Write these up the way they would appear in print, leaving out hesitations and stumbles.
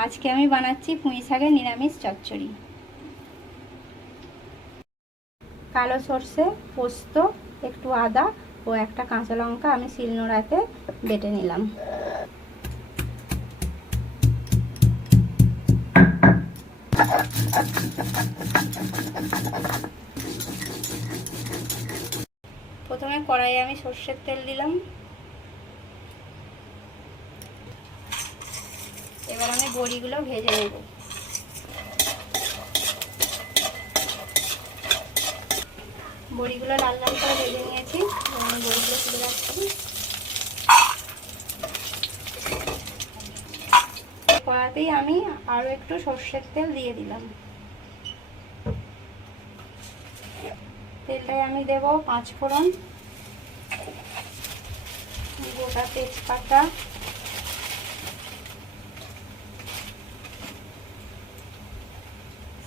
আজকে আমি বানাচ্ছি পুঁই শাকের নিরামিষ চচ্চড়ি। কালো সর্ষে, পোস্ত, একটু আদা ও একটা কাঁচা লঙ্কা আমি শিলনোড়াতে বেটে নিলাম। প্রথমে কড়াইয়ে আমি সর্ষের তেল দিলাম। এবার আমি বড়িগুলো ভেজে নেব। বড়িগুলো লাল লাল করে ভেজে নিয়েছি। আমি বড়িগুলো তুলে রাখছি। কড়াতেই আমি আরও একটু সর্ষের তেল দিয়ে দিলাম। তেলটায় আমি দেব 5 ফোড়ন, গোটা তেজপাতা,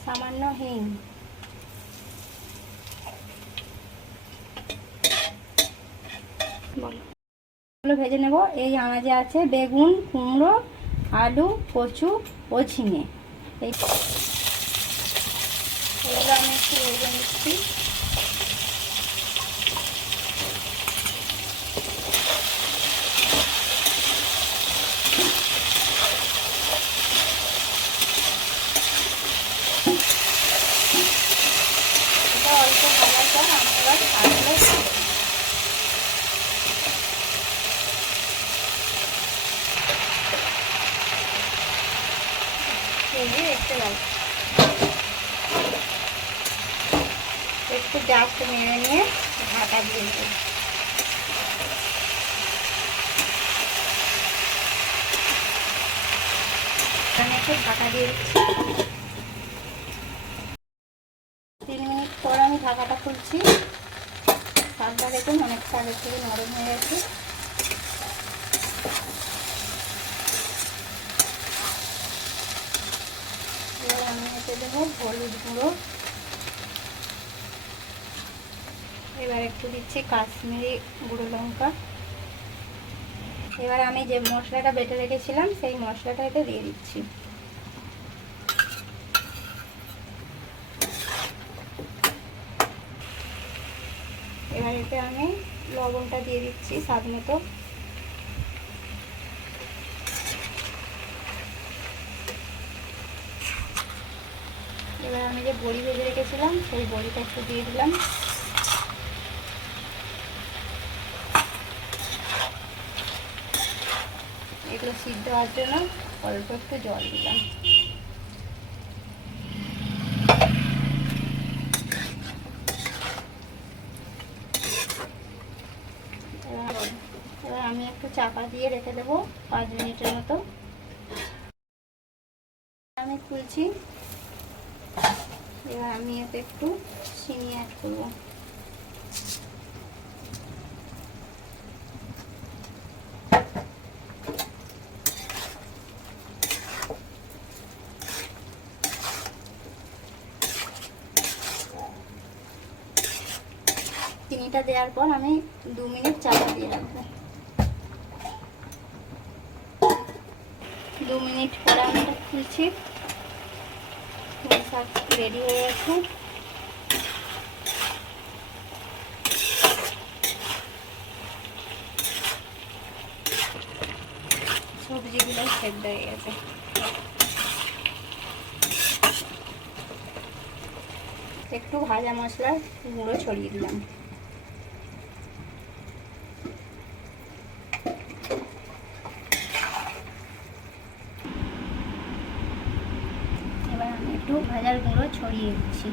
সামান্য হিং, ভেজে নেব। এই আনাজে আছে বেগুন, কুমড়ো, আলু, কচু ও ঝিঙে। এগুলো আমি একটু ভেজে নিচ্ছি। এটা অল্প ভাজার পর আমি এবার শাকগুলো একটু জাস্ট নেড়ে নিয়ে ঢাকা দিয়ে দেব। একটু ঢাকা দিয়ে দিচ্ছি। 3 মিনিট পর আমি ঢাকাটা খুলছি। শাকটা দেখুন অনেকটা আগের থেকে নরম হয়ে গেছে। এবার আমি এতে দেবো হলুদ গুঁড়ো। এবার একটু দিচ্ছি কাশ্মীরি গুঁড়ো লঙ্কা। এবার আমি যে মশলাটা বেটে রেখেছিলাম সেই মশলাটা এতে দিয়ে দিচ্ছি। এবার এতে আমি লবণটা দিয়ে দিচ্ছি স্বাদ মতো। এবার আমি যে বড়ি ভেজে রেখেছিলাম সেই বড়িটা একটু দিয়ে দিলাম। এগুলো সিদ্ধ হওয়ার জন্য অল্প একটু জল দিলাম। এবার আমি একটু চাপা দিয়ে রেখে দেবো 5 মিনিটের মতো। আমি খুলছি। এবার আমি এতে একটু চিনি অ্যাড করব। চিনিটা দেওয়ার পর আমি 2 মিনিট চাপা দিয়ে রাখবো। 2 মিনিট পরে আমি এটা খুলছি। শাক রেডি হয়ে গেছে। সবজিগুলো সেদ্ধ হয়ে গেছে। একটু ভাজা মশলার গুঁড়ো ছড়িয়ে দিলাম। এবার আমি একটু ভাজার গুঁড়ো ছড়িয়ে দিচ্ছি।